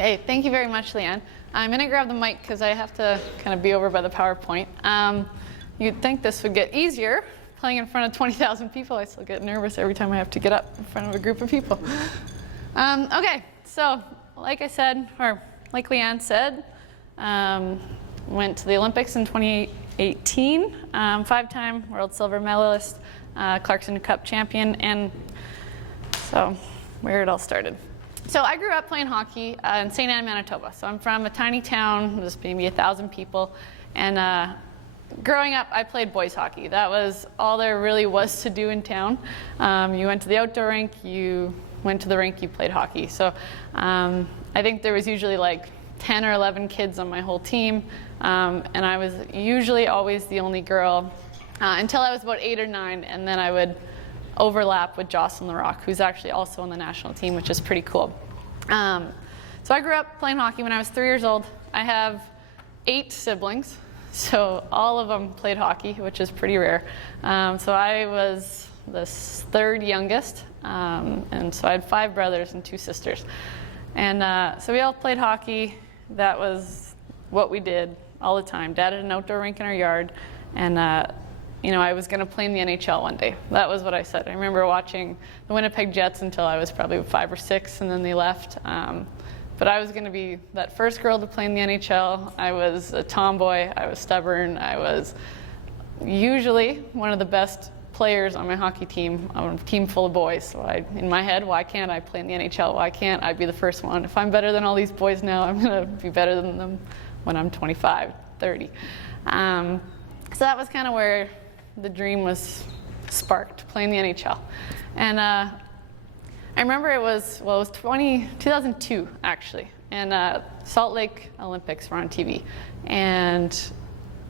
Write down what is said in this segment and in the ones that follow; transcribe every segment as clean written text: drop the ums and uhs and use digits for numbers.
Okay, thank you very much, Leanne. I'm going to grab the mic because I have to kind of be over by the PowerPoint. You'd think this would get easier. Playing in front of 20,000 people, I still get nervous every time I have to get up in front of a group of people. Okay, so like I said, or like Leanne said, went to the Olympics in 2018, 5-time world silver medalist, Clarkson Cup champion, and so where it all started. So I grew up playing hockey in St. Anne, Manitoba. So I'm from a tiny town, just maybe 1,000 people, and growing up, I played boys hockey. That was all there really was to do in town. You went to the outdoor rink, you went to the rink, you played hockey. So I think there was usually like 10 or 11 kids on my whole team, and I was usually always the only girl until I was about 8 or 9, and then I would overlap with Jocelyn LaRock, who's actually also on the national team, which is pretty cool. So I grew up playing hockey when I was 3 years old. I have 8 siblings. So all of them played hockey, which is pretty rare. So I was the 3rd youngest, and so I had 5 brothers and 2 sisters. And so we all played hockey. That was what we did all the time. Dad had an outdoor rink in our yard, and you know, I was going to play in the NHL one day. That was what I said. I remember watching the Winnipeg Jets until I was probably 5 or 6, and then they left. But I was going to be that first girl to play in the NHL. I was a tomboy. I was stubborn. I was usually one of the best players on my hockey team, on a team full of boys. So in my head, why can't I play in the NHL? Why can't I be the first one? If I'm better than all these boys now, I'm going to be better than them when I'm 25, 30. So that was kind of where the dream was sparked, playing the NHL. And I remember it was 2002 actually, and Salt Lake Olympics were on TV, and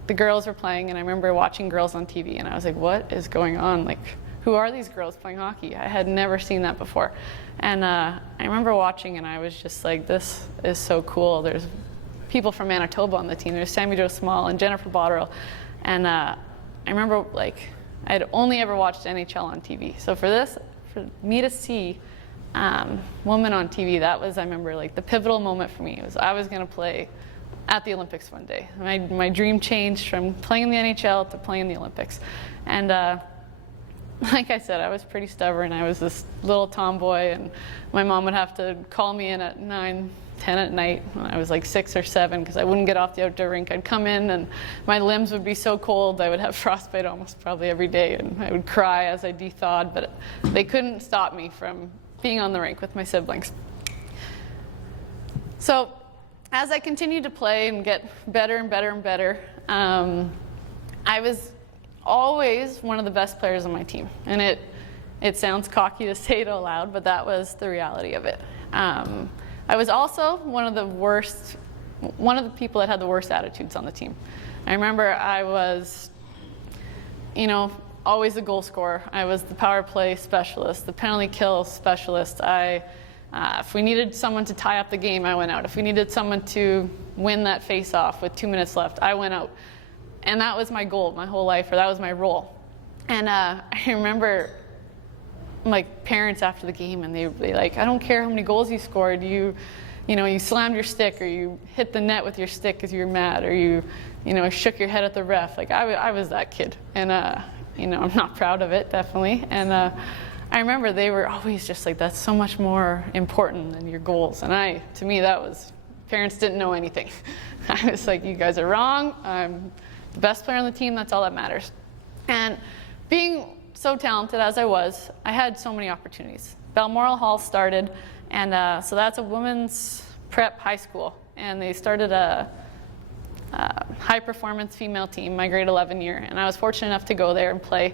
the girls were playing, and I remember watching girls on TV, and I was like, what is going on? Like, who are these girls playing hockey? I had never seen that before. And I remember watching, and I was just like, this is so cool. There's people from Manitoba on the team. There's Sammy Jo Small and Jennifer Botterill, and I remember like I had only ever watched NHL on TV. So for me to see women on TV, that was, I remember, like the pivotal moment for me. It was I was going to play at the Olympics one day. My dream changed from playing in the NHL to playing in the Olympics. And like I said, I was pretty stubborn. I was this little tomboy, and my mom would have to call me in at 9, 10 at night when I was like 6 or 7 because I wouldn't get off the outdoor rink. I'd come in and my limbs would be so cold I would have frostbite almost probably every day, and I would cry as I de-thawed, but they couldn't stop me from being on the rink with my siblings. So as I continued to play and get better and better and better, I was always one of the best players on my team. And it sounds cocky to say it out loud, but that was the reality of it. I was also one of the people that had the worst attitudes on the team. I remember I was, you know, always the goal scorer. I was the power play specialist, the penalty kill specialist. If we needed someone to tie up the game, I went out. If we needed someone to win that face-off with 2 minutes left, I went out. And that was my goal my whole life, or that was my role. And I remember like parents after the game, and they like, I don't care how many goals you scored, you slammed your stick, or you hit the net with your stick because you were mad, or you shook your head at the ref. Like I was that kid, and I'm not proud of it, definitely. And I remember they were always just like, that's so much more important than your goals. And to me, that was, parents didn't know anything. I was like, you guys are wrong. I'm the best player on the team. That's all that matters. And being so talented as I was, I had so many opportunities. Balmoral Hall started, and so that's a women's prep high school. And they started a high performance female team my grade 11 year, and I was fortunate enough to go there and play.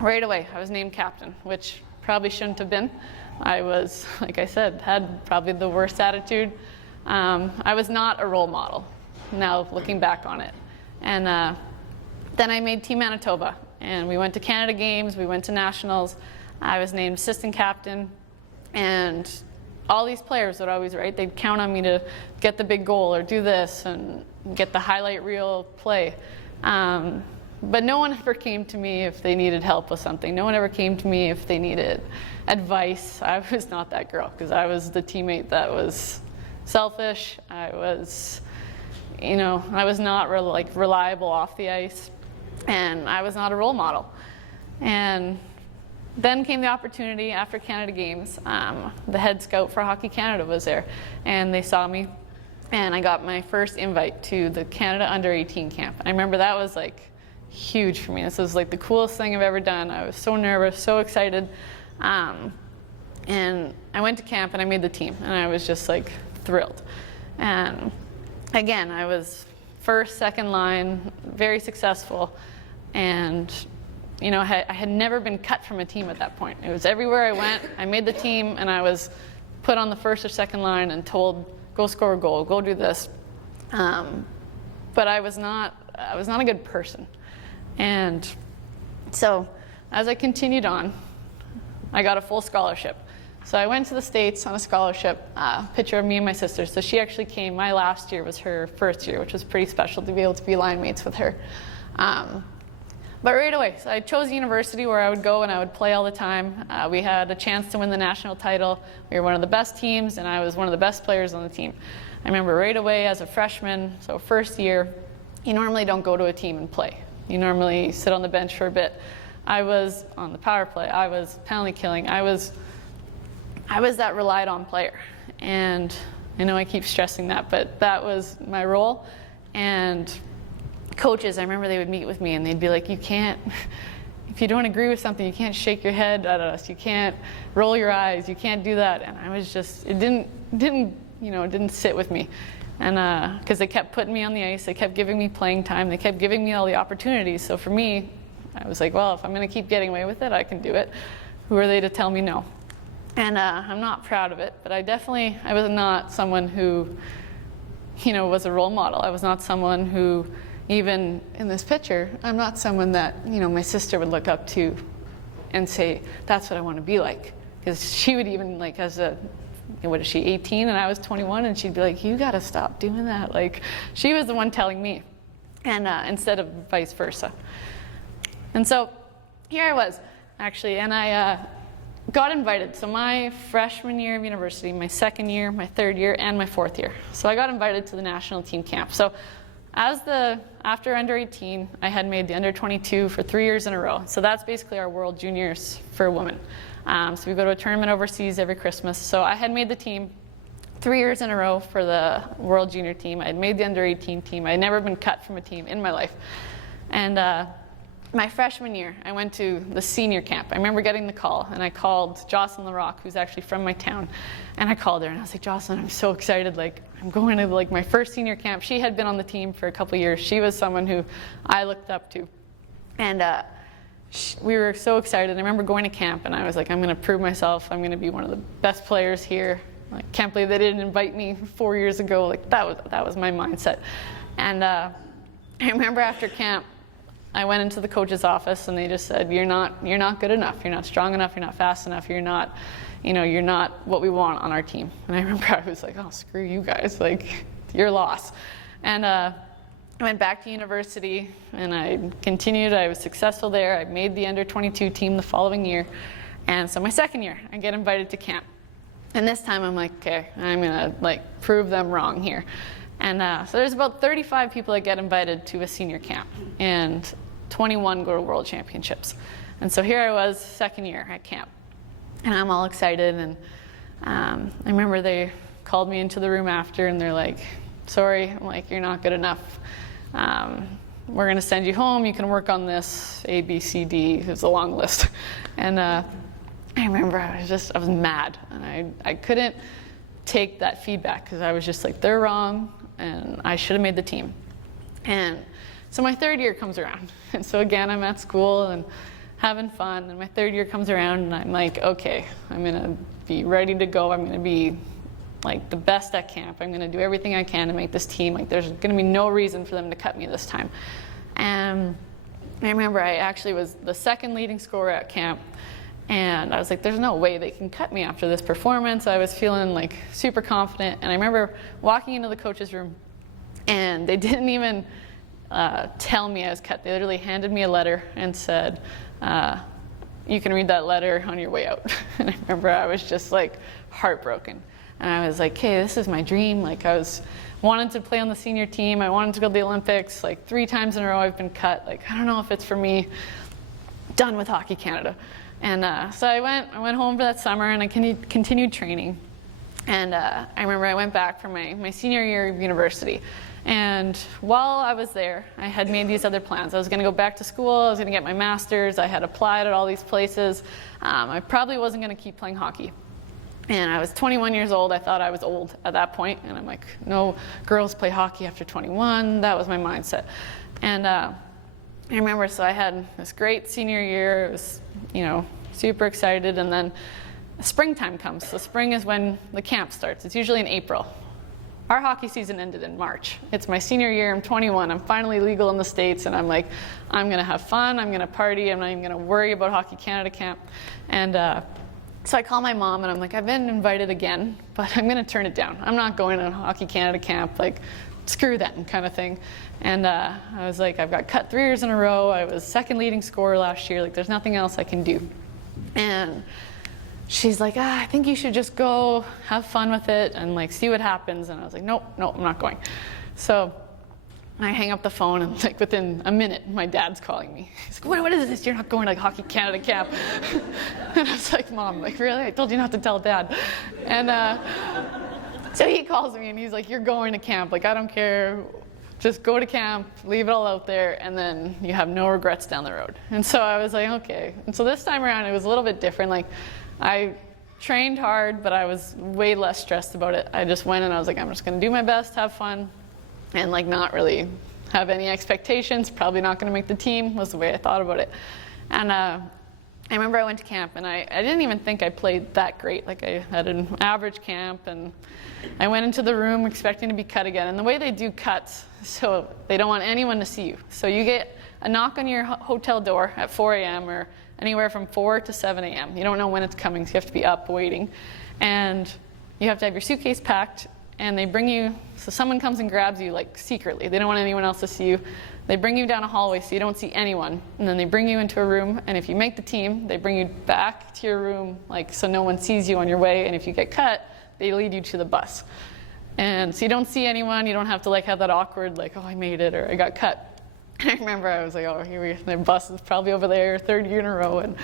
Right away I was named captain, which probably shouldn't have been. I was, like I said, had probably the worst attitude. I was not a role model now looking back on it. And then I made Team Manitoba, and we went to Canada Games, we went to Nationals. I was named assistant captain, and all these players would always, right, they'd count on me to get the big goal or do this and get the highlight reel play. But no one ever came to me if they needed help with something. No one ever came to me if they needed advice. I was not that girl, because I was the teammate that was selfish. I was not reliable off the ice, and I was not a role model. And then came the opportunity after Canada Games. The head scout for Hockey Canada was there, and they saw me, and I got my first invite to the Canada Under-18 camp. I remember that was like huge for me. This was like the coolest thing I've ever done. I was so nervous, so excited. And I went to camp and I made the team, and I was just like thrilled. And again, I was first, second line, very successful, and I had never been cut from a team at that point. It was everywhere I went, I made the team, and I was put on the first or second line and told, go score a goal, go do this. But I was not a good person. And so as I continued on, I got a full scholarship. So I went to the States on a scholarship, picture of me and my sister. So she actually came, my last year was her first year, which was pretty special to be able to be line mates with her. But right away, so I chose a university where I would go and I would play all the time. We had a chance to win the national title. We were one of the best teams, and I was one of the best players on the team. I remember right away as a freshman, so first year, you normally don't go to a team and play. You normally sit on the bench for a bit. I was on the power play. I was penalty killing. I was that relied on player. And I know I keep stressing that, but that was my role. And coaches, I remember they would meet with me and they'd be like, you can't, if you don't agree with something, you can't shake your head at us. You can't roll your eyes. You can't do that. And I was just, it didn't sit with me. And because they kept putting me on the ice, they kept giving me playing time, they kept giving me all the opportunities. So for me, I was like, well, if I'm going to keep getting away with it, I can do it. Who are they to tell me no? And I'm not proud of it, but I was not someone who, was a role model. I was not someone who, even in this picture, I'm not someone that, my sister would look up to and say, that's what I want to be like. Because she would even, like, as a, what is she, 18, and I was 21, and she'd be like, you got to stop doing that. Like, she was the one telling me, and instead of vice versa. And so here I was, actually, and I got invited. So my freshman year of university, my second year, my third year, and my fourth year. So I got invited to the national team camp. So after under 18, I had made the under 22 for 3 years in a row. So that's basically our World Juniors for women. So we go to a tournament overseas every Christmas. So I had made the team 3 years in a row for the World Junior team. I had made the under 18 team. I had never been cut from a team in my life. And my freshman year, I went to the senior camp. I remember getting the call, and I called Jocelyn LaRock, who's actually from my town. And I called her, and I was like, Jocelyn, I'm so excited. Like, I'm going to my first senior camp. She had been on the team for a couple years. She was someone who I looked up to. And we were so excited. I remember going to camp, and I was like, I'm going to prove myself. I'm going to be one of the best players here. I can't believe they didn't invite me 4 years ago. Like, that was my mindset. And I remember after camp, I went into the coach's office, and they just said, you're not good enough. You're not strong enough. You're not fast enough. You're not what we want on our team. And I remember I was like, oh, screw you guys. Like, your loss. And I went back to university, and I continued. I was successful there. I made the under 22 team the following year. And so my second year, I get invited to camp. And this time I'm like, okay, I'm going to prove them wrong here. And so there's about 35 people that get invited to a senior camp, and 21 go to World Championships. And so here I was, second year at camp, and I'm all excited. And I remember they called me into the room after, and they're like, sorry, I'm like, you're not good enough. We're going to send you home. You can work on this, A, B, C, D. It was a long list. And I remember I was mad, and I couldn't take that feedback, because I was just like, they're wrong, and I should have made the team. And so my third year comes around, and so again, I'm at school and having fun, and my third year comes around, and I'm like, okay, I'm gonna be ready to go. I'm gonna be like the best at camp. I'm gonna do everything I can to make this team. Like, there's gonna be no reason for them to cut me this time. And I remember I actually was the second leading scorer at camp, and I was like, there's no way they can cut me after this performance. I was feeling like super confident, and I remember walking into the coach's room, and they didn't even tell me I was cut. They literally handed me a letter and said, you can read that letter on your way out. And I remember I was just like heartbroken. And I was like, okay, this is my dream. Like wanted to play on the senior team. I wanted to go to the Olympics. Like 3 times in a row I've been cut. Like, I don't know if it's for me. Done with Hockey Canada. And so I went home for that summer and I continued training. And I remember I went back for my senior year of university. And while I was there, I had made these other plans. I was going to go back to school. I was going to get my master's. I had applied at all these places. I probably wasn't going to keep playing hockey. And I was 21 years old. I thought I was old at that point. And I'm like, no, girls play hockey after 21. That was my mindset. And I remember, so I had this great senior year. It was, super excited. And then springtime comes. So spring is when the camp starts. It's usually in April. Our hockey season ended in March. It's my senior year. I'm 21. I'm finally legal in the States. And I'm like, I'm going to have fun. I'm going to party. I'm not even going to worry about Hockey Canada camp. And so I call my mom and I'm like, I've been invited again, but I'm going to turn it down. I'm not going to Hockey Canada camp. Like, screw that kind of thing. And I was like, I've got cut 3 years in a row. I was second leading scorer last year. Like, there's nothing else I can do. And she's like, I think you should just go have fun with it and like see what happens. And I was like, nope, I'm not going. So I hang up the phone and like within a minute, my dad's calling me. He's like, what is this? You're not going to like Hockey Canada camp. And I was like, Mom, like really? I told you not to tell Dad. And so he calls me and he's like, you're going to camp. Like, I don't care. Just go to camp, leave it all out there, and then you have no regrets down the road. And so I was like, okay. And so this time around, it was a little bit different. Like, I trained hard, but I was way less stressed about it. I just went and I was like, I'm just going to do my best, have fun, and like not really have any expectations. Probably not going to make the team was the way I thought about it. And I remember I went to camp, and I didn't even think I played that great. Like, I had an average camp, and I went into the room expecting to be cut again. And the way they do cuts, so they don't want anyone to see you. So you get a knock on your hotel door at 4 a.m. or anywhere from 4 to 7 a.m. You don't know when it's coming, so you have to be up waiting. And you have to have your suitcase packed, and they bring you, so someone comes and grabs you like secretly. They don't want anyone else to see you. They bring you down a hallway so you don't see anyone, and then they bring you into a room, and if you make the team, they bring you back to your room, like so no one sees you on your way, and if you get cut, they lead you to the bus. And so you don't see anyone, you don't have to like have that awkward like, oh, I made it, or I got cut. And I remember I was like, oh, the bus is probably over there, 3rd year in a row, and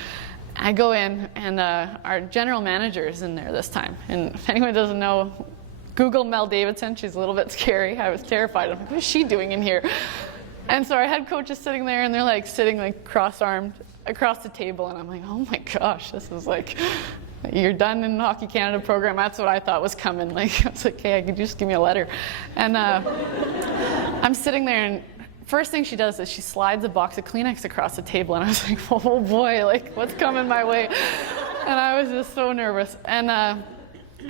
I go in, and our general manager is in there this time. And if anyone doesn't know, Google Mel Davidson, she's a little bit scary. I was terrified. I'm like, what is she doing in here? And so our head coach is sitting there, and they're like sitting like cross-armed across the table, and I'm like, oh my gosh, this is like, you're done in the Hockey Canada program. That's what I thought was coming. Like, I was like, hey, could you just give me a letter? And I'm sitting there, and first thing she does is she slides a box of Kleenex across the table, and I was like, oh boy, like what's coming my way? And I was just so nervous. And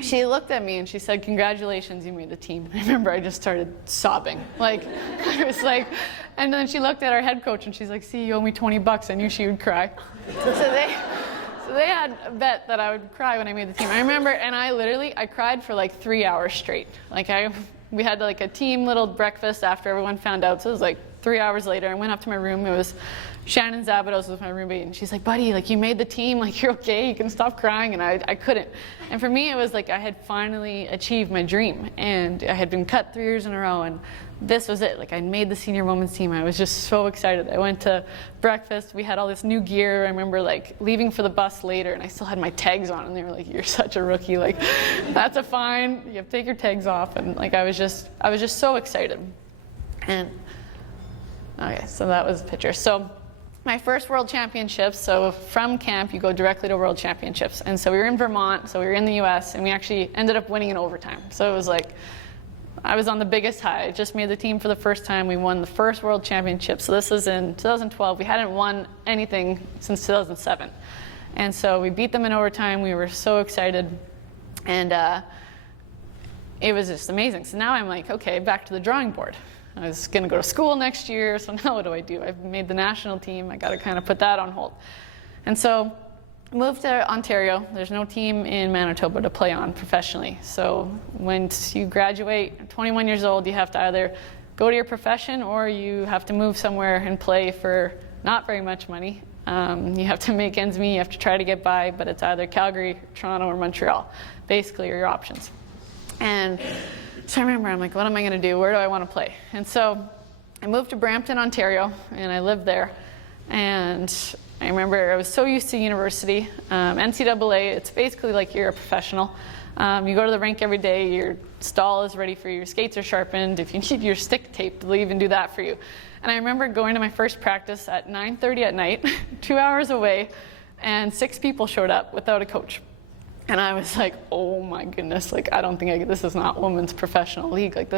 she looked at me and she said, congratulations, you made the team. I remember I just started sobbing. Like, I was like, and then she looked at our head coach and she's like, see, you owe me $20. I knew she would cry. So they had a bet that I would cry when I made the team. I remember, and I cried for like 3 hours straight. Like we had like a team little breakfast after everyone found out. So it was like 3 hours later. I went up to my room. It was Shannon Zabados was my roommate, and she's like, buddy, like you made the team, like you're okay, you can stop crying. And I couldn't. And for me, it was like I had finally achieved my dream, and I had been cut 3 years in a row, and this was it. Like I made the senior women's team. I was just so excited. I went to breakfast. We had all this new gear. I remember like leaving for the bus later, and I still had my tags on, and they were like, you're such a rookie. Like, that's a fine. You have to take your tags off. And like I was just so excited. And okay, so that was the picture. So my first World Championships, so from camp, you go directly to World Championships. And so we were in Vermont, so we were in the US, and we actually ended up winning in overtime. So it was like, I was on the biggest high. I just made the team for the first time. We won the first World Championship. So this was in 2012. We hadn't won anything since 2007. And so we beat them in overtime. We were so excited. And it was just amazing. So now I'm like, okay, back to the drawing board. I was going to go to school next year, so now what do? I've made the national team. I got to kind of put that on hold. And so I moved to Ontario. There's no team in Manitoba to play on professionally. So once you graduate, 21 years old, you have to either go to your profession, or you have to move somewhere and play for not very much money. You have to make ends meet, you have to try to get by, but it's either Calgary, Toronto, or Montreal, basically, are your options. And so I remember, I'm like, what am I going to do? Where do I want to play? And so I moved to Brampton, Ontario, and I lived there. And I remember I was so used to university. NCAA, it's basically like you're a professional. You go to the rink every day, your stall is ready for you, your skates are sharpened. If you need your stick taped, they'll even do that for you. And I remember going to my first practice at 9:30 at night, 2 hours away, and 6 people showed up without a coach. And I was like, oh my goodness, like I don't think this is not women's professional league. Like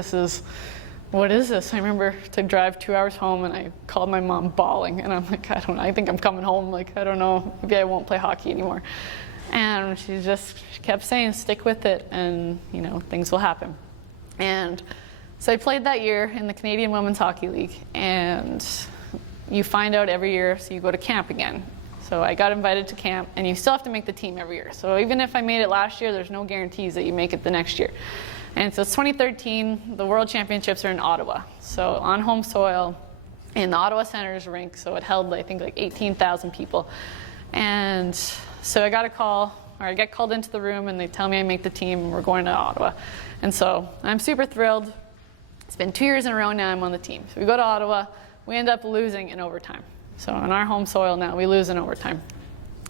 what is this? I remember to drive 2 hours home, and I called my mom bawling, and I'm like, I think I'm coming home. Like, I don't know, maybe I won't play hockey anymore. And she kept saying, stick with it, and things will happen. And so I played that year in the Canadian Women's Hockey League, and you find out every year, so you go to camp again. So I got invited to camp, and you still have to make the team every year. So even if I made it last year, there's no guarantees that you make it the next year. And so it's 2013, the World Championships are in Ottawa. So on home soil, in the Ottawa Center's rink, so it held, I think, like 18,000 people. And so I get called into the room, and they tell me I make the team, and we're going to Ottawa. And so I'm super thrilled. It's been 2 years in a row now I'm on the team. So we go to Ottawa, we end up losing in overtime. So on our home soil now, we lose in overtime.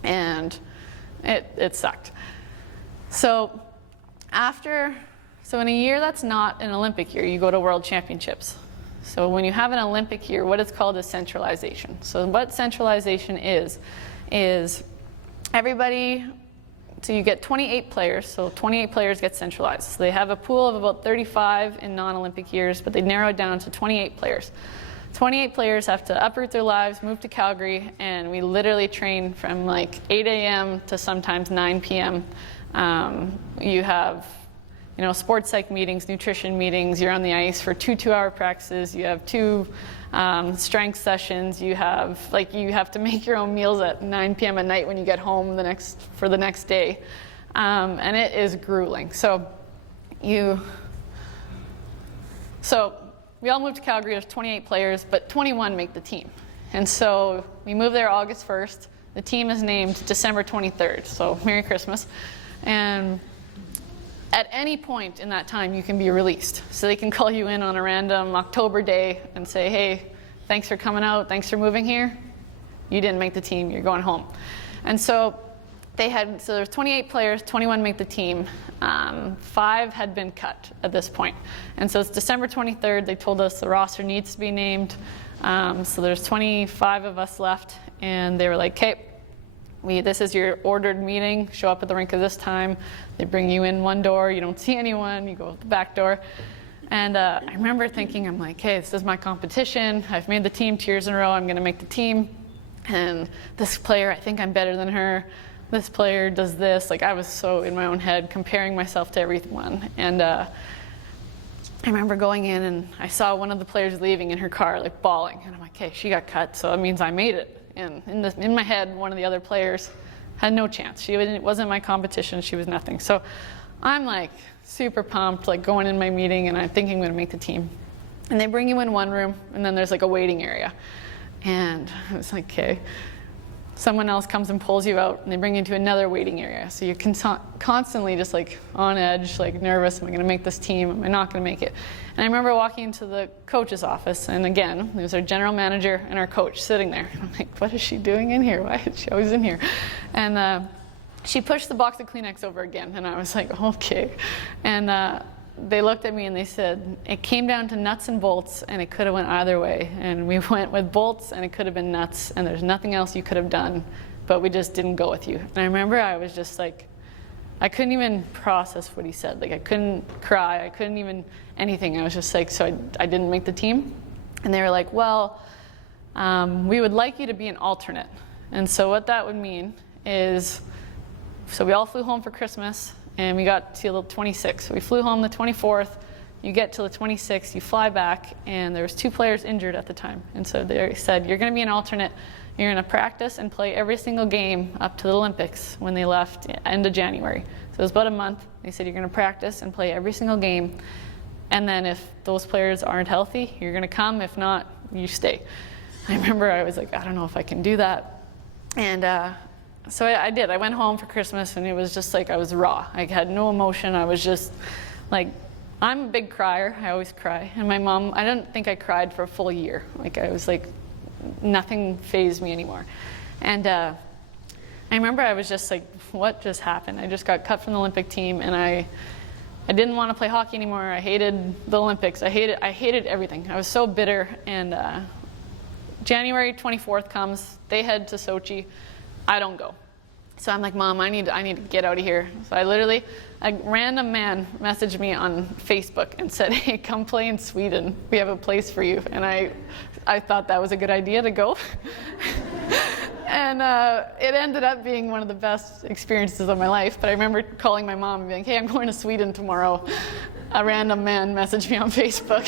And it sucked. So in a year that's not an Olympic year, you go to World Championships. So when you have an Olympic year, what it's called is centralization. So what centralization is everybody, so you get 28 players, so 28 players get centralized. So they have a pool of about 35 in non-Olympic years, but they narrow it down to 28 players. 28 players have to uproot their lives, move to Calgary, and we literally train from like 8 a.m. to sometimes 9 p.m. You have sports psych meetings, nutrition meetings, you're on the ice for 2 2-hour practices, you have 2 strength sessions, you have to make your own meals at 9 p.m. at night when you get home for the next day. And it is grueling. So we all moved to Calgary, there's 28 players, but 21 make the team. And so we moved there August 1st. The team is named December 23rd, so Merry Christmas. And at any point in that time, you can be released. So they can call you in on a random October day and say, hey, thanks for coming out, thanks for moving here. You didn't make the team, you're going home. And so there's 28 players, 21 make the team. 5 had been cut at this point. And so it's December 23rd, they told us the roster needs to be named. So there's 25 of us left, and they were like, okay, this is your ordered meeting, show up at the rink at this time. They bring you in one door, you don't see anyone, you go out the back door. And I remember thinking, I'm like, hey, this is my competition. I've made the team 2 years in a row, I'm gonna make the team. And this player, I think I'm better than her. This player does this. Like, I was so in my own head, comparing myself to everyone. And I remember going in, and I saw one of the players leaving in her car, like bawling. And I'm like, hey, she got cut, so it means I made it. And in my head, one of the other players had no chance. It wasn't my competition, she was nothing. So I'm like super pumped, like going in my meeting, and I'm thinking I'm gonna make the team. And they bring you in one room, and then there's like a waiting area. And I was like, okay. Someone else comes and pulls you out, and they bring you to another waiting area. So you're constantly just like on edge, like nervous. Am I going to make this team? Am I not going to make it? And I remember walking into the coach's office, and again, there was our general manager and our coach sitting there. I'm like, what is she doing in here? Why is she always in here? And she pushed the box of Kleenex over again, and I was like, okay. And they looked at me and they said, it came down to nuts and bolts, and it could have went either way. And we went with bolts, and it could have been nuts, and there's nothing else you could have done, but we just didn't go with you. And I remember I was just like, I couldn't even process what he said. Like, I couldn't cry, I couldn't even anything. I was just like, so I didn't make the team? And they were like, well, we would like you to be an alternate. And so what that would mean is, so we all flew home for Christmas, and we got to the 26th. So we flew home the 24th. You get to the 26th, you fly back, and there was 2 players injured at the time. And so they said, you're going to be an alternate. You're going to practice and play every single game up to the Olympics when they left end of January. So it was about a month. They said, you're going to practice and play every single game. And then if those players aren't healthy, you're going to come. If not, you stay. I remember I was like, I don't know if I can do that. And so I did. I went home for Christmas, and it was just like I was raw. I had no emotion. I was just like, I'm a big crier. I always cry. And my mom, I don't think I cried for a full year. Like, I was like, nothing fazed me anymore. And I remember I was just like, what just happened? I just got cut from the Olympic team, and I didn't want to play hockey anymore. I hated the Olympics. I hated everything. I was so bitter. And January 24th comes. They head to Sochi. I don't go. So I'm like, Mom, I need to get out of here. So a random man messaged me on Facebook and said, hey, come play in Sweden. We have a place for you. And I thought that was a good idea to go. And it ended up being one of the best experiences of my life. But I remember calling my mom and being like, hey, I'm going to Sweden tomorrow. A random man messaged me on Facebook.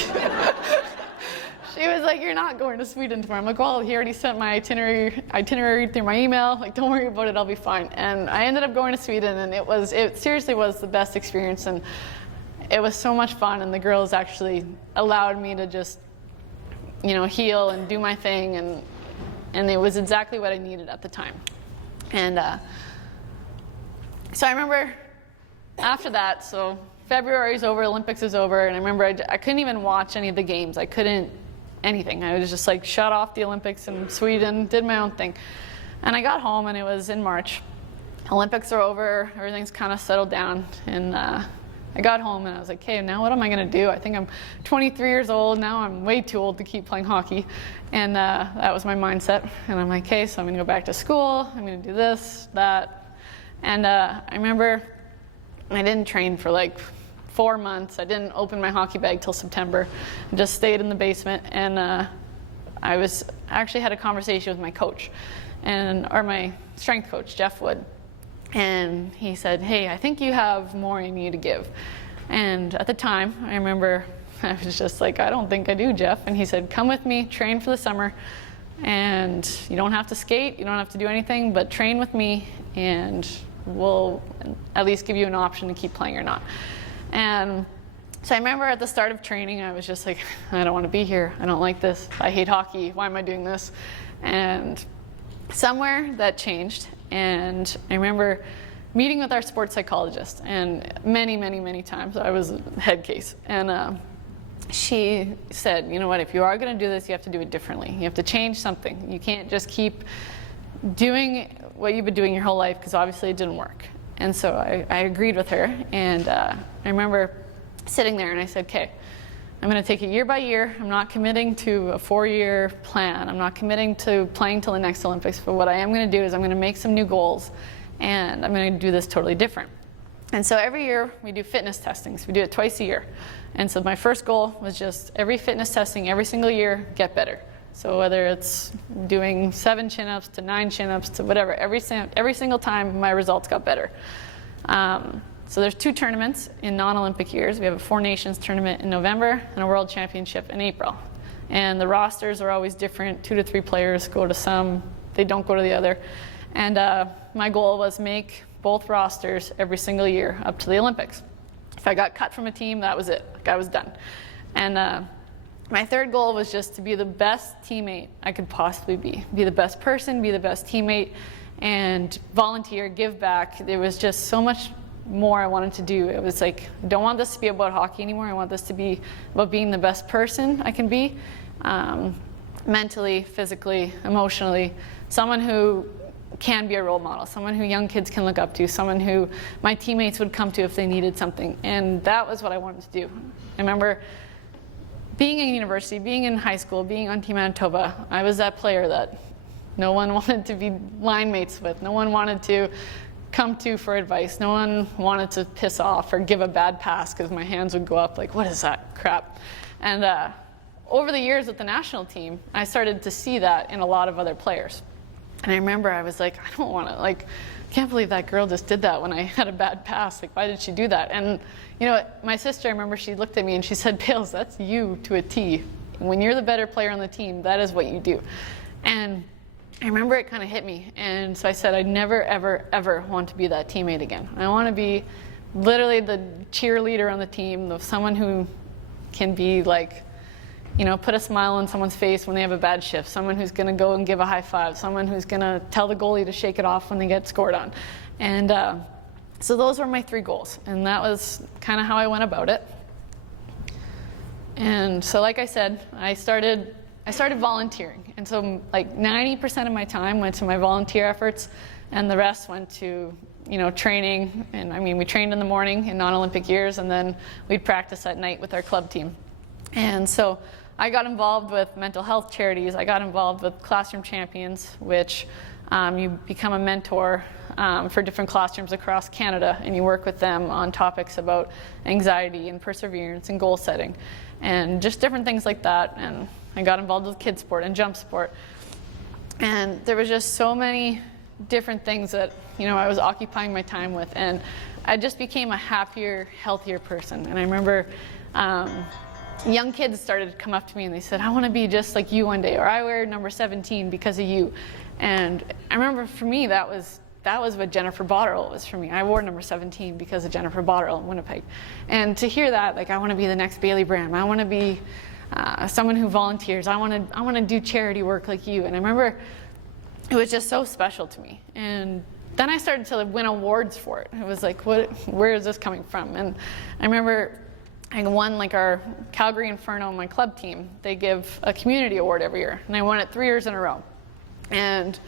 She was like, you're not going to Sweden tomorrow. I'm like, well, he already sent my itinerary through my email. Like, don't worry about it, I'll be fine. And I ended up going to Sweden, and it seriously was the best experience. And it was so much fun. And the girls actually allowed me to just, heal and do my thing. And it was exactly what I needed at the time. And so I remember after that, so February's over, Olympics is over, and I remember I couldn't even watch any of the games. I couldn't anything. I was just like shut off the Olympics in Sweden, did my own thing. And I got home, and it was in March. Olympics are over, everything's kind of settled down. And I got home, and I was like, okay, now what am I going to do? I think I'm 23 years old. Now I'm way too old to keep playing hockey. And that was my mindset. And I'm like, okay, so I'm going to go back to school. I'm going to do this, that. And I remember I didn't train for like 4 months. I didn't open my hockey bag till September. I just stayed in the basement. And I actually had a conversation with my coach, or my strength coach, Jeff Wood. And he said, hey, I think you have more in you to give. And at the time, I remember I was just like, I don't think I do, Jeff. And he said, come with me, train for the summer. And you don't have to skate, you don't have to do anything, but train with me, and we'll at least give you an option to keep playing or not. And so I remember at the start of training, I was just like, I don't want to be here. I don't like this. I hate hockey. Why am I doing this? And somewhere that changed. And I remember meeting with our sports psychologist, and many, many, many times I was a head case. And she said, you know what, if you are going to do this, you have to do it differently. You have to change something. You can't just keep doing what you've been doing your whole life, because obviously it didn't work. And so I agreed with her. And I remember sitting there, and I said, okay, I'm going to take it year by year. I'm not committing to a 4-year plan. I'm not committing to playing till the next Olympics. But what I am going to do is I'm going to make some new goals, and I'm going to do this totally different. And so every year we do fitness testings. We do it twice a year. And so my first goal was just every fitness testing, every single year, get better. So whether it's doing 7 chin-ups to 9 chin-ups to whatever, every single time my results got better. So there's 2 tournaments in non-Olympic years. We have a 4 Nations tournament in November and a World Championship in April. And the rosters are always different. 2 to 3 players go to some, they don't go to the other. And my goal was make both rosters every single year up to the Olympics. If I got cut from a team, that was it. Like, I was done. And my third goal was just to be the best teammate I could possibly be. Be the best person, be the best teammate, and volunteer, give back. There was just so much more I wanted to do. It was like, I don't want this to be about hockey anymore. I want this to be about being the best person I can be, mentally, physically, emotionally, someone who can be a role model, someone who young kids can look up to, someone who my teammates would come to if they needed something. And that was what I wanted to do. I remember being in university, being in high school, being on Team Manitoba, I was that player that no one wanted to be line mates with. No one wanted to come to for advice. No one wanted to piss off or give a bad pass, because my hands would go up like, what is that crap? And over the years with the national team, I started to see that in a lot of other players. And I remember I was like, I don't want to, like, I can't believe that girl just did that when I had a bad pass. Like, why did she do that? And, you know, my sister, I remember she looked at me and she said, Bales, that's you to a T. When you're the better player on the team, that is what you do. And I remember it kind of hit me. And so I said, I never, ever, ever want to be that teammate again. I want to be literally the cheerleader on the team, someone who can be like, you know, put a smile on someone's face when they have a bad shift, someone who's going to go and give a high five, someone who's going to tell the goalie to shake it off when they get scored on. And so those were my 3 goals, and that was kind of how I went about it. And so like I said, I started volunteering, and so like 90% of my time went to my volunteer efforts, and the rest went to, you know, training. And I mean, we trained in the morning in non-Olympic years, and then we'd practice at night with our club team. And so I got involved with mental health charities. I got involved with Classroom Champions, which you become a mentor for different classrooms across Canada, and you work with them on topics about anxiety and perseverance and goal setting and just different things like that. And I got involved with kids sport and jump sport. And there was just so many different things that, you know, I was occupying my time with, and I just became a happier, healthier person. And I remember young kids started to come up to me and they said, I want to be just like you one day, or I wear number 17 because of you. And I remember for me, that was what Jennifer Botterill was for me. I wore number 17 because of Jennifer Botterill in Winnipeg. And to hear that, like, I want to be the next Bailey Bram. I want to be someone who volunteers. I want to do charity work like you. And I remember it was just so special to me. And then I started to win awards for it. It was like, where is this coming from? And I remember I won like our Calgary Inferno, my club team. They give a community award every year, and I won it 3 years in a row. And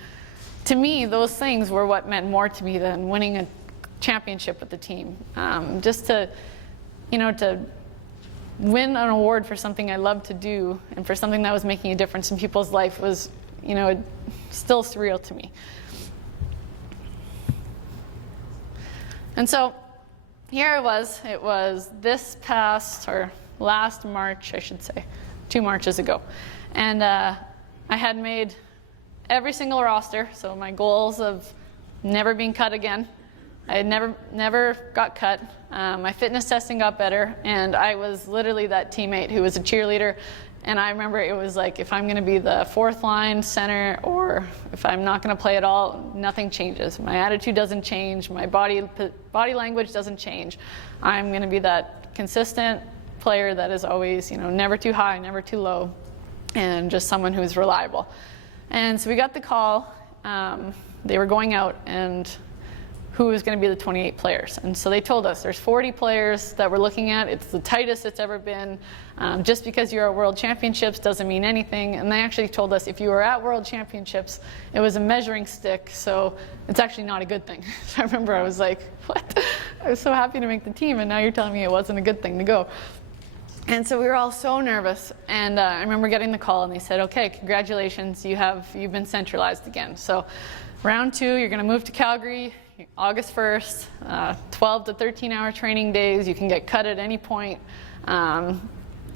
to me, those things were what meant more to me than winning a championship with the team. Just to, you know, to win an award for something I loved to do and for something that was making a difference in people's life was, you know, still surreal to me. And so here it was this past, or last March, I should say, 2 Marches ago. And I had made every single roster, so my goals of never being cut again. I had never got cut. My fitness testing got better, and I was literally that teammate who was a cheerleader. And I remember it was like, if I'm going to be the 4th line center, or if I'm not going to play at all, nothing changes. My attitude doesn't change. My body language doesn't change. I'm going to be that consistent player that is always, you know, never too high, never too low, and just someone who's reliable. And so we got the call. They were going out, and who was going to be the 28 players. And so they told us there's 40 players that we're looking at. It's the tightest it's ever been. Just because you're at World Championships doesn't mean anything. And they actually told us if you were at World Championships, it was a measuring stick, so it's actually not a good thing. So I remember I was like, what? I was so happy to make the team, and now you're telling me it wasn't a good thing to go. And so we were all so nervous, and I remember getting the call, and they said, okay, congratulations, you've been centralized again. So round 2, you're going to move to Calgary August 1st, 12 to 13-hour training days. You can get cut at any point. And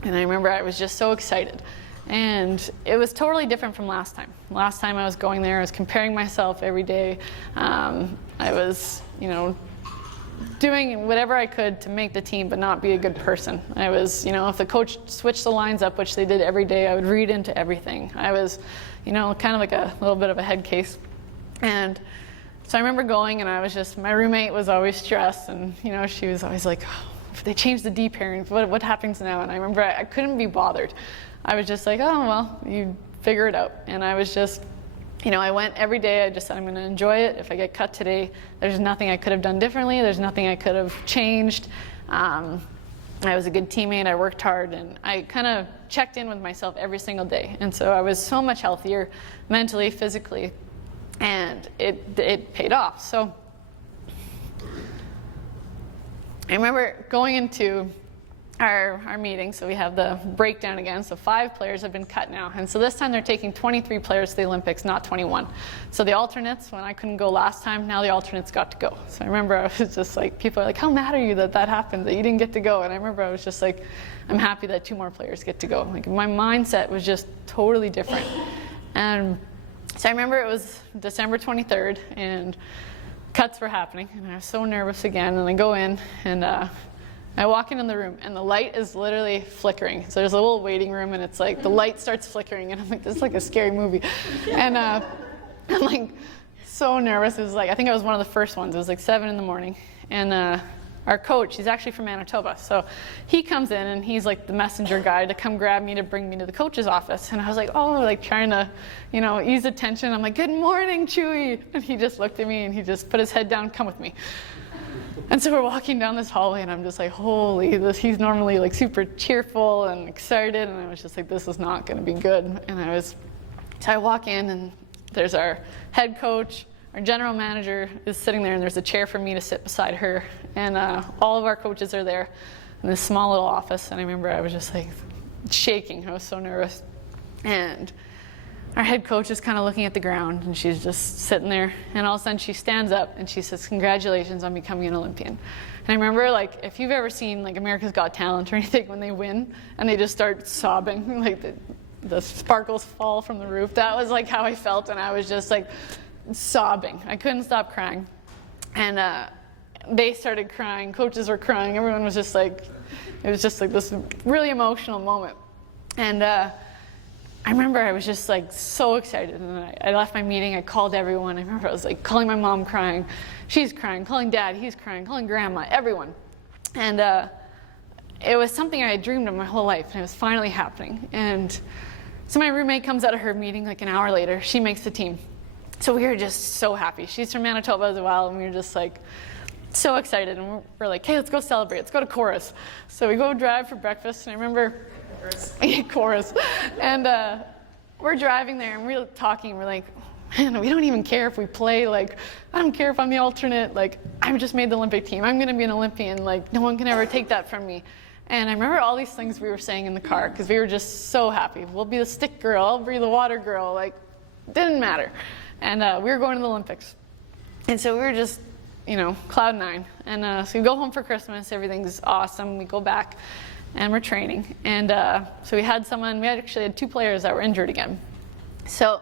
I remember I was just so excited. And it was totally different from last time. Last time I was going there, I was comparing myself every day. I was, you know, doing whatever I could to make the team but not be a good person. I was, you know, if the coach switched the lines up, which they did every day, I would read into everything. I was, you know, kind of like a little bit of a head case. And so I remember going, and I was just, my roommate was always stressed, and, you know, she was always like, oh, if they change the D pairing, what happens now? And I remember I couldn't be bothered. I was just like, oh, well, you figure it out. And I was just, you know, I went every day. I just said, I'm going to enjoy it. If I get cut today, there's nothing I could have done differently. There's nothing I could have changed. I was a good teammate. I worked hard, and I kind of checked in with myself every single day. And so I was so much healthier mentally, physically, and it paid off. So I remember going into our meeting, so we have the breakdown again. So 5 players have been cut now. And so this time they're taking 23 players to the Olympics, not 21. So the alternates, when I couldn't go last time, now the alternates got to go. So I remember I was just like, people are like, how mad are you that happened, that you didn't get to go? And I remember I was just like, I'm happy that 2 more players get to go. Like, my mindset was just totally different. And so I remember it was December 23rd, and cuts were happening, and I was so nervous again. And I go in, and I walk into the room, and the light is literally flickering. So there's a little waiting room, and it's like the light starts flickering, and I'm like, this is like a scary movie. And I'm like so nervous. It was like, I think I was one of the first ones. It was like 7 in the morning, and our coach, he's actually from Manitoba. So he comes in and he's like the messenger guy to come grab me to bring me to the coach's office. And I was like, oh, like trying to, ease the tension. I'm like, good morning, Chewy. And he just looked at me and he just put his head down, come with me. And so we're walking down this hallway and I'm just like, holy, he's normally like super cheerful and excited. And I was just like, this is not going to be good. And so I walk in and there's our head coach, our general manager is sitting there and there's a chair for me to sit beside her. And all of our coaches are there in this small little office. And I remember I was just like shaking. I was so nervous. And our head coach is kind of looking at the ground and she's just sitting there. And all of a sudden she stands up and she says, congratulations on becoming an Olympian. And I remember, like, if you've ever seen like America's Got Talent or anything, when they win and they just start sobbing, like the sparkles fall from the roof. That was like how I felt, and I was just like sobbing. I couldn't stop crying. And they started crying, coaches were crying, everyone was just like, it was just like this really emotional moment. And I remember I was just like so excited, and I left my meeting, I called everyone. I remember I was like calling my mom crying, she's crying, calling dad, he's crying, calling grandma, everyone. And it was something I had dreamed of my whole life, and it was finally happening. And so my roommate comes out of her meeting like an hour later, she makes the team. So we were just so happy. She's from Manitoba as well, and we were just like so excited. And we're like, hey, let's go celebrate, let's go to Chorus. So we go drive for breakfast, and I remember Chorus. And we're driving there and we're talking, we're like, man, we don't even care if we play, like, I don't care if I'm the alternate, like, I've just made the Olympic team, I'm gonna be an Olympian, like, no one can ever take that from me. And I remember all these things we were saying in the car, because we were just so happy. We'll be the stick girl, I'll be the water girl, like, didn't matter. And we were going to the Olympics. And so we were just, cloud nine. And so we go home for Christmas, everything's awesome, we go back, and we're training. And so we actually had 2 players that were injured again. So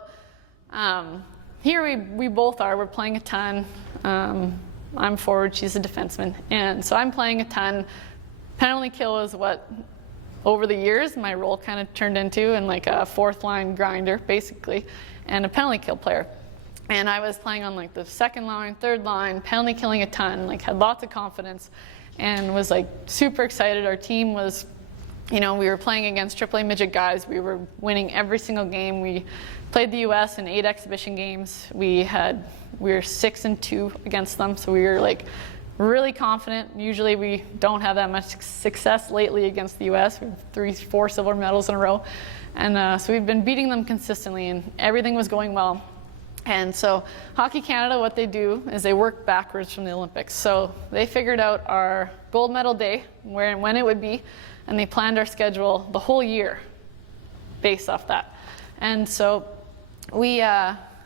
here we both are, we're playing a ton. I'm forward, she's a defenseman. And so I'm playing a ton. Penalty kill is what, over the years, my role kind of turned into, and like a 4th line grinder, basically, and a penalty kill player. And I was playing on like the 2nd line, 3rd line, penalty killing a ton, like had lots of confidence, and was like super excited. Our team was, we were playing against AAA midget guys. We were winning every single game. We played the US in 8 exhibition games. We were 6-2 against them, so we were like really confident. Usually we don't have that much success lately against the US. We have 3-4 silver medals in a row. And so we've been beating them consistently, and everything was going well. And so Hockey Canada, what they do is they work backwards from the Olympics. So they figured out our gold medal day, where and when it would be, and they planned our schedule the whole year based off that. And so we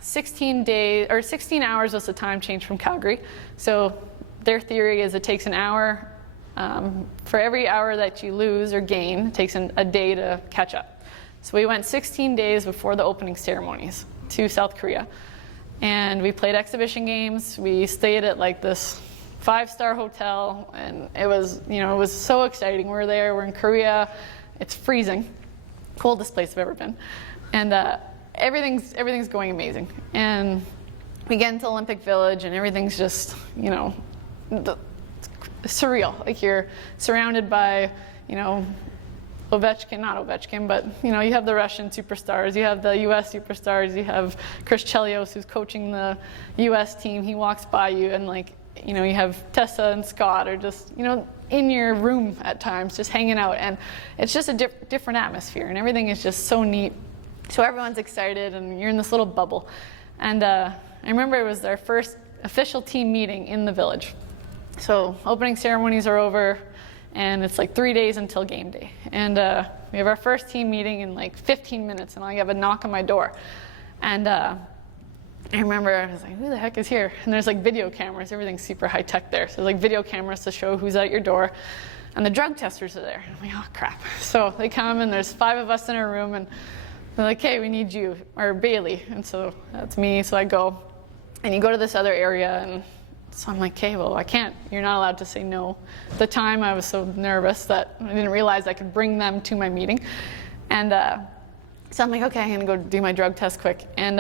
16 hours was the time change from Calgary. So their theory is it takes an hour for every hour that you lose or gain, it takes a day to catch up. So we went 16 days before the opening ceremonies to South Korea. And we played exhibition games. We stayed at like this 5-star hotel, and it was so exciting. We're there, we're in Korea, it's freezing, coldest place I've ever been. And everything's going amazing. And we get into Olympic Village and everything's just, surreal. Like you're surrounded by, Ovechkin, not Ovechkin, but you have the Russian superstars, you have the US superstars, you have Chris Chelios who's coaching the US team. He walks by you, and you have Tessa and Scott are just, in your room at times, just hanging out, and it's just a different atmosphere, and everything is just so neat. So everyone's excited, and you're in this little bubble. And I remember it was our first official team meeting in the village. So opening ceremonies are over, and it's like 3 days until game day. And we have our first team meeting in like 15 minutes, and I have a knock on my door. And I remember I was like, who the heck is here? And there's like video cameras, everything's super high tech there. So there's like video cameras to show who's at your door. And the drug testers are there. And I'm like, oh crap. So they come, and there's 5 of us in a room, and they're like, hey, we need you, or Bailey. And so that's me, so I go. And you go to this other area, and so I'm like, okay, well, I can't. You're not allowed to say no. At the time, I was so nervous that I didn't realize I could bring them to my meeting. And so I'm like, okay, I'm gonna go do my drug test quick. And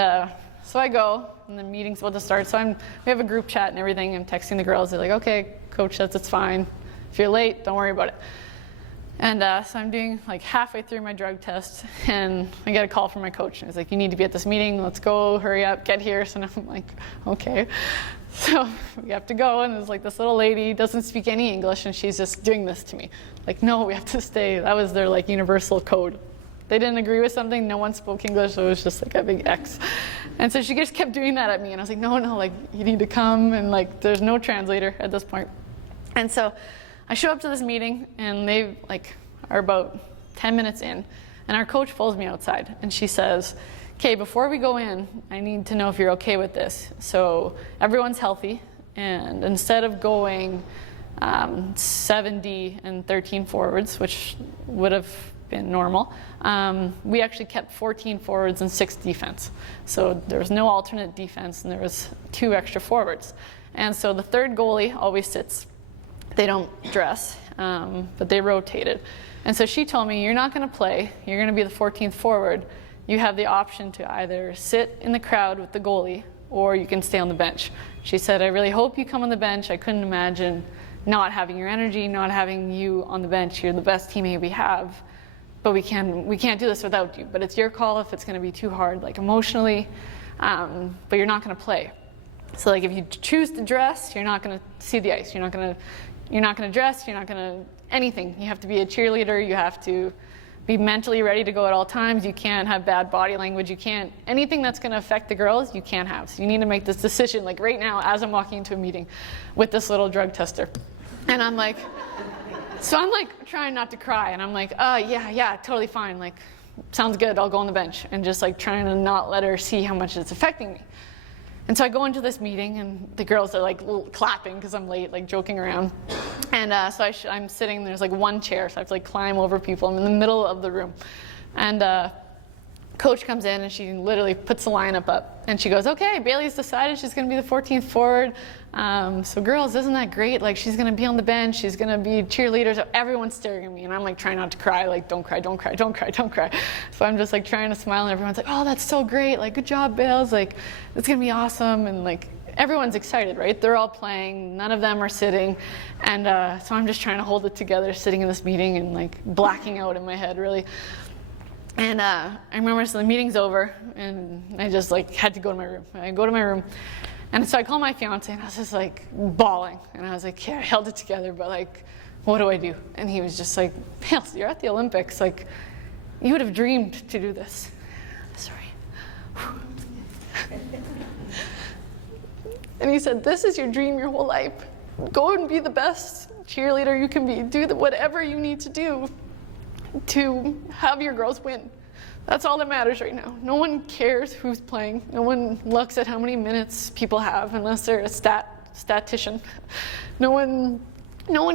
so I go, and the meeting's about to start. So we have a group chat and everything. I'm texting the girls. They're like, okay, coach says it's fine. If you're late, don't worry about it. And so I'm doing like halfway through my drug test, and I get a call from my coach. And he's like, you need to be at this meeting. Let's go, hurry up, get here. So I'm like, okay. So we have to go, and there's like this little lady, doesn't speak any English, and she's just doing this to me. Like, no, we have to stay. That was their like universal code. They didn't agree with something, no one spoke English, so it was just like a big X. And so she just kept doing that at me, and I was like, no, like, you need to come, and like, there's no translator at this point. And so I show up to this meeting, and they like are about 10 minutes in, and our coach pulls me outside, and she says, okay, before we go in, I need to know if you're okay with this. So everyone's healthy, and instead of going 70 and 13 forwards, which would have been normal, we actually kept 14 forwards and 6 defense. So there was no alternate defense, and there was 2 extra forwards. And so the third goalie always sits. They don't dress, but they rotated. And so she told me, you're not going to play. You're going to be the 14th forward. You have the option to either sit in the crowd with the goalie, or you can stay on the bench. She said, I really hope you come on the bench. I couldn't imagine not having your energy, not having you on the bench. You're the best teammate we have, but we can't do this without you. But it's your call if it's going to be too hard, like emotionally, but you're not going to play. So like if you choose to dress, you're not going to see the ice. You're not going to dress. You're not going to anything. You have to be a cheerleader. You have to be mentally ready to go at all times. You can't have bad body language. You can't, anything that's going to affect the girls, you can't have. So you need to make this decision, like right now, as I'm walking into a meeting with this little drug tester. And I'm like, so I'm like trying not to cry. And I'm like, yeah, totally fine. Like, sounds good. I'll go on the bench. And just like trying to not let her see how much it's affecting me. And so I go into this meeting, and the girls are like clapping because I'm late, like joking around. And so I'm sitting, there's like one chair, so I have to like climb over people. I'm in the middle of the room. And coach comes in, and she literally puts the lineup up. And she goes, okay, Bailey's decided she's going to be the 14th forward. So girls, isn't that great? Like, she's going to be on the bench. She's going to be cheerleaders. So everyone's staring at me, and I'm like trying not to cry. Like, don't cry, don't cry, don't cry, don't cry. So I'm just like trying to smile, and everyone's like, oh, that's so great. Like, good job, Bales. Like, it's going to be awesome. And like, everyone's excited, right? They're all playing. None of them are sitting. And so I'm just trying to hold it together, sitting in this meeting and like blacking out in my head, really. And I remember, so the meeting's over, and I just like had to go to my room. I go to my room, and so I call my fiance, and I was just like bawling. And I was like, yeah, I held it together, but like, what do I do? And he was just like, Hales, you're at the Olympics. Like, you would have dreamed to do this. Sorry. And he said, this is your dream your whole life. Go and be the best cheerleader you can be. Do whatever you need to do to have your girls win. That's all that matters right now. No one cares who's playing. No one looks at how many minutes people have unless they're a statistician. No one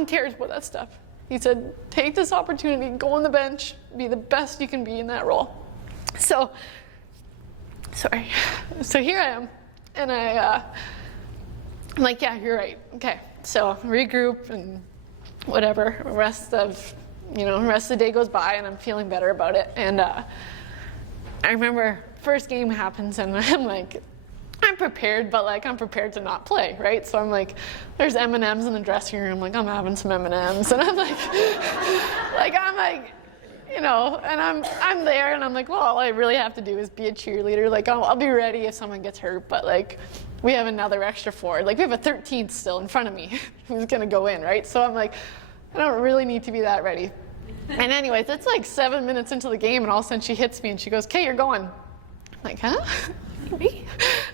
cares about that stuff. He said, take this opportunity, go on the bench, be the best you can be in that role. So here I am, and I'm like, yeah, you're right. Okay, so regroup and whatever. The rest of the day goes by, and I'm feeling better about it. And I remember first game happens, and I'm like, I'm prepared, but like I'm prepared to not play, right? So I'm like, there's M&Ms in the dressing room. Like, I'm having some M&Ms, and I'm like, and I'm there, and I'm like, well, all I really have to do is be a cheerleader. Like, I'll be ready if someone gets hurt, but like, we have another extra forward. Like, we have a 13th still in front of me who's gonna go in, right? So I'm like, I don't really need to be that ready. And anyways, it's like 7 minutes into the game, and all of a sudden she hits me, and she goes, okay, you're going. I'm like, huh? Me?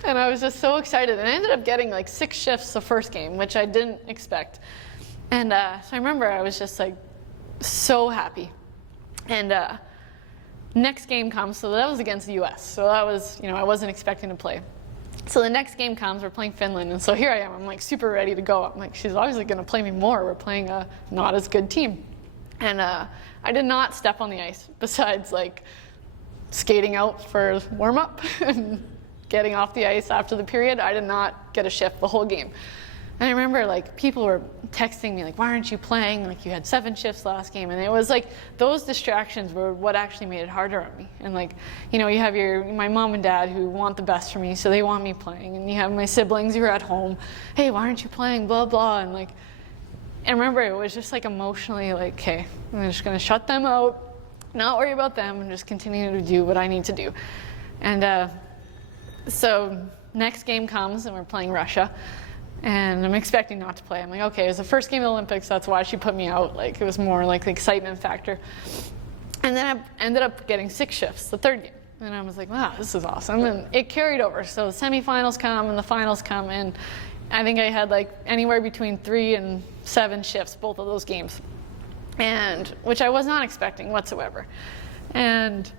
And I was just so excited. And I ended up getting like 6 shifts the first game, which I didn't expect. And so I remember I was just like so happy. And next game comes, so that was against the US. So that was, I wasn't expecting to play. So the next game comes, we're playing Finland, and so here I am, I'm like super ready to go. I'm like, she's obviously gonna play me more. We're playing a not as good team. And I did not step on the ice, besides like skating out for warm-up and getting off the ice after the period. I did not get a shift the whole game. And I remember like people were texting me like, why aren't you playing? Like you had 7 shifts last game. And it was like those distractions were what actually made it harder on me. And like, you know, you have my mom and dad who want the best for me, so they want me playing. And you have my siblings who are at home, hey, why aren't you playing? Blah, blah. And like, I remember it was just like emotionally like, okay, I'm just gonna shut them out, not worry about them, and just continue to do what I need to do. And so next game comes and we're playing Russia. And I'm expecting not to play. I'm like, okay, it was the first game of the Olympics, that's why she put me out. Like, it was more like the excitement factor. And then I ended up getting 6 shifts, the 3rd game. And I was like, wow, this is awesome. And it carried over. So the semifinals come and the finals come. And I think I had like anywhere between 3 and 7 shifts, both of those games. And which I was not expecting whatsoever. And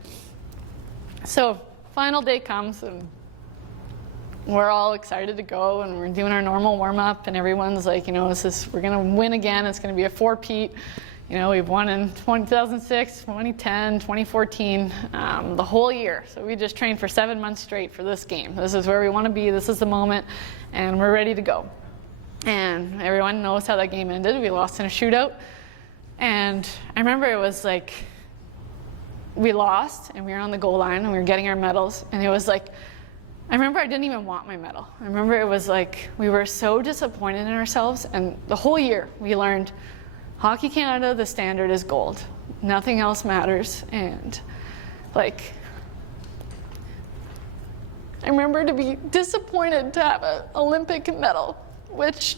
so final day comes, and we're all excited to go, and we're doing our normal warm-up, and everyone's like, you know, we're gonna win again, it's gonna be a 4-peat. You know, we've won in 2006, 2010, 2014, the whole year. So we just trained for 7 months straight for this game. This is where we wanna be, this is the moment, and we're ready to go. And everyone knows how that game ended. We lost in a shootout. And I remember it was like, we lost, and we were on the goal line, and we were getting our medals, and it was like, I remember I didn't even want my medal. I remember it was like, we were so disappointed in ourselves, and the whole year we learned, Hockey Canada, the standard is gold. Nothing else matters, and like, I remember to be disappointed to have an Olympic medal, which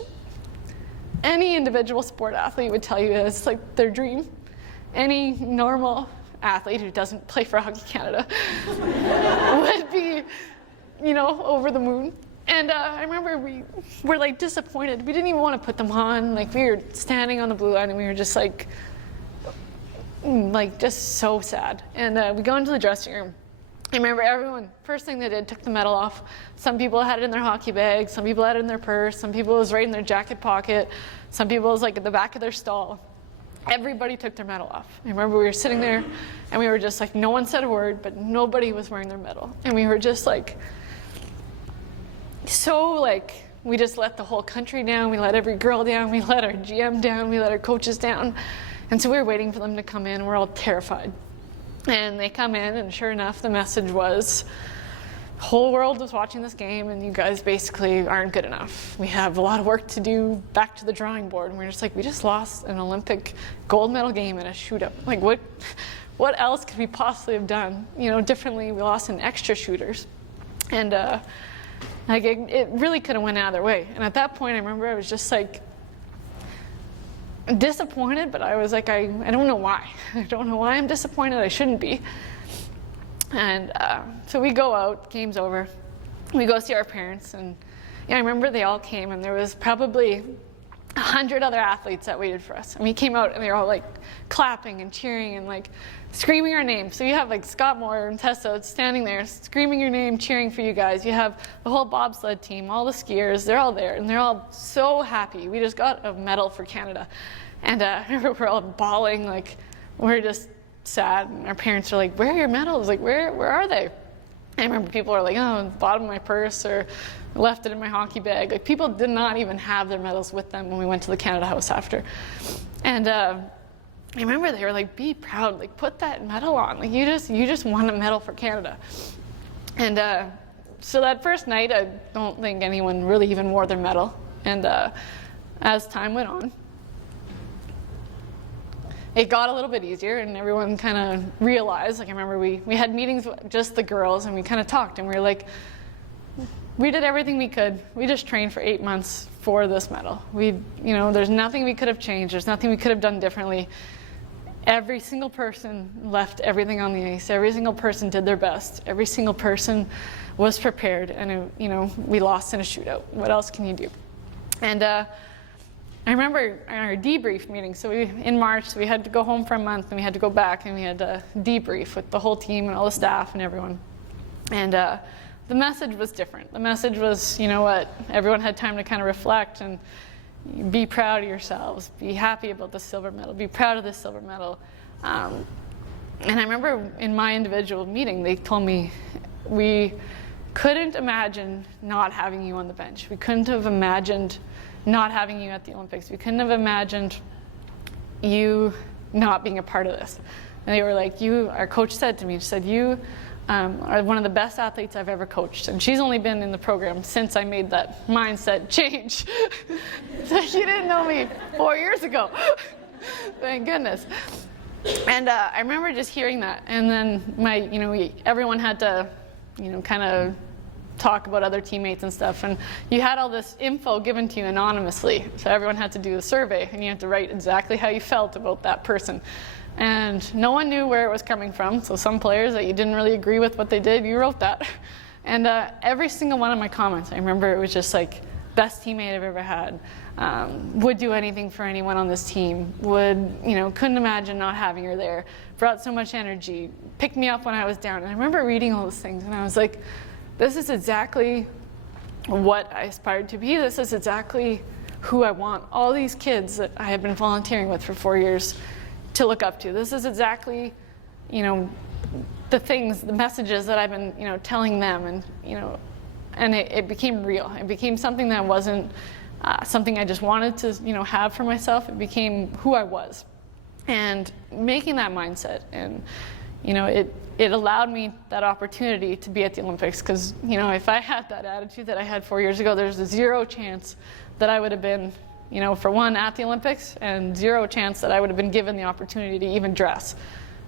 any individual sport athlete would tell you is like their dream. Any normal athlete who doesn't play for Hockey Canada would be, you know, over the moon. And I remember we were like disappointed. We didn't even want to put them on. Like we were standing on the blue line and we were just like just so sad. And we go into the dressing room. I remember everyone, first thing they did, took the medal off. Some people had it in their hockey bag. Some people had it in their purse. Some people it was right in their jacket pocket. Some people it was like at the back of their stall. Everybody took their medal off. I remember we were sitting there and we were just like, no one said a word, but nobody was wearing their medal. And we were just like, so like, we just let the whole country down. We let every girl down. We let our GM down. We let our coaches down. And so we were waiting for them to come in. We're all terrified. And they come in, and sure enough, the message was, the whole world was watching this game, and you guys basically aren't good enough. We have a lot of work to do, back to the drawing board. And we're just like, we just lost an Olympic gold medal game in a shootout. Like, what else could we possibly have done, you know, differently? We lost in extra shooters. And like it really could have went either way. And at that point, I remember I was just like, disappointed, but I was like, I don't know why. I don't know why I'm disappointed. I shouldn't be. And so we go out, game's over. We go see our parents, and yeah, I remember they all came, and there was probably 100 other athletes that waited for us. And we came out, and they were all like clapping and cheering and like screaming our name. So you have like Scott Moore and Tessa standing there screaming your name, cheering for you guys. You have the whole bobsled team, all the skiers, they're all there, and they're all so happy. We just got a medal for Canada. And I remember we're all bawling, like we're just sad. And our parents are like, where are your medals? Like, where are they? I remember people are like, oh, the bottom of my purse, or left it in my hockey bag. Like, people did not even have their medals with them when we went to the Canada House after. And I remember they were like, be proud, like put that medal on. Like you just won a medal for Canada. And so that first night, I don't think anyone really even wore their medal. And as time went on, it got a little bit easier, and everyone kind of realized, like I remember we had meetings with just the girls, and we kind of talked, and we were like, we did everything we could. We just trained for 8 months for this medal. There's nothing we could have changed. There's nothing we could have done differently. Every single person left everything on the ice. Every single person did their best. Every single person was prepared, and we lost in a shootout. What else can you do? And I remember in our debrief meeting, so in March, we had to go home for a month, and we had to go back, and we had to debrief with the whole team and all the staff and everyone. And the message was different. The message was, you know what, everyone had time to kind of reflect and be proud of yourselves, be happy about the silver medal, be proud of the silver medal. And I remember in my individual meeting, they told me, we couldn't imagine not having you on the bench. We couldn't have imagined not having you at the Olympics. We couldn't have imagined you not being a part of this. And they were like, our coach said to me, she said, you are one of the best athletes I've ever coached. And she's only been in the program since I made that mindset change. So you didn't know me 4 years ago. Thank goodness. And I remember just hearing that. And then everyone had to, kind of talk about other teammates and stuff. And you had all this info given to you anonymously. So everyone had to do a survey, and you had to write exactly how you felt about that person. And no one knew where it was coming from. So some players that you didn't really agree with what they did, you wrote that. And every single one of my comments, I remember it was just like, best teammate I've ever had, would do anything for anyone on this team, couldn't imagine not having her there, brought so much energy, picked me up when I was down. And I remember reading all those things, and I was like, this is exactly what I aspired to be. This is exactly who I want all these kids that I have been volunteering with for 4 years to look up to. This is exactly, the messages that I've been, telling them, and it became real. It became something that wasn't something I just wanted to, have for myself. It became who I was, and making that mindset, and it allowed me that opportunity to be at the Olympics. Because if I had that attitude that I had 4 years ago, there's a 0 chance that I would have been, for one, at the Olympics, and 0 chance that I would have been given the opportunity to even dress.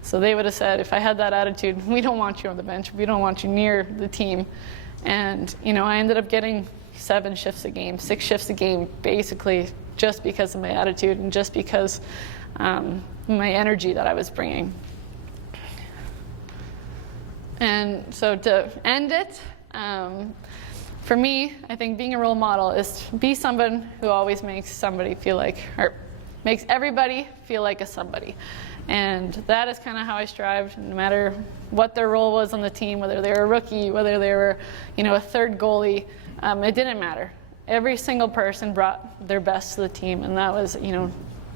So they would have said, if I had that attitude, we don't want you on the bench, we don't want you near the team. And I ended up getting 7 shifts a game, 6 shifts a game, basically just because of my attitude and just because my energy that I was bringing. And so to end it, for me, I think being a role model is to be someone who always makes somebody feel like, or makes everybody feel like a somebody. And that is kind of how I strived, no matter what their role was on the team, whether they were a rookie, whether they were, a third goalie, it didn't matter. Every single person brought their best to the team, and that was,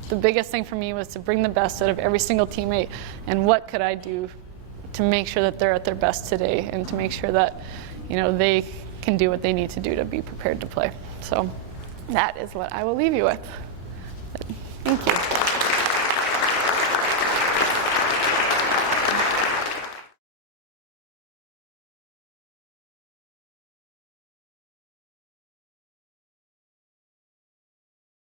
the biggest thing for me was to bring the best out of every single teammate, and what could I do to make sure that they're at their best today, and to make sure that, they can do what they need to do to be prepared to play. So that is what I will leave you with. Thank you.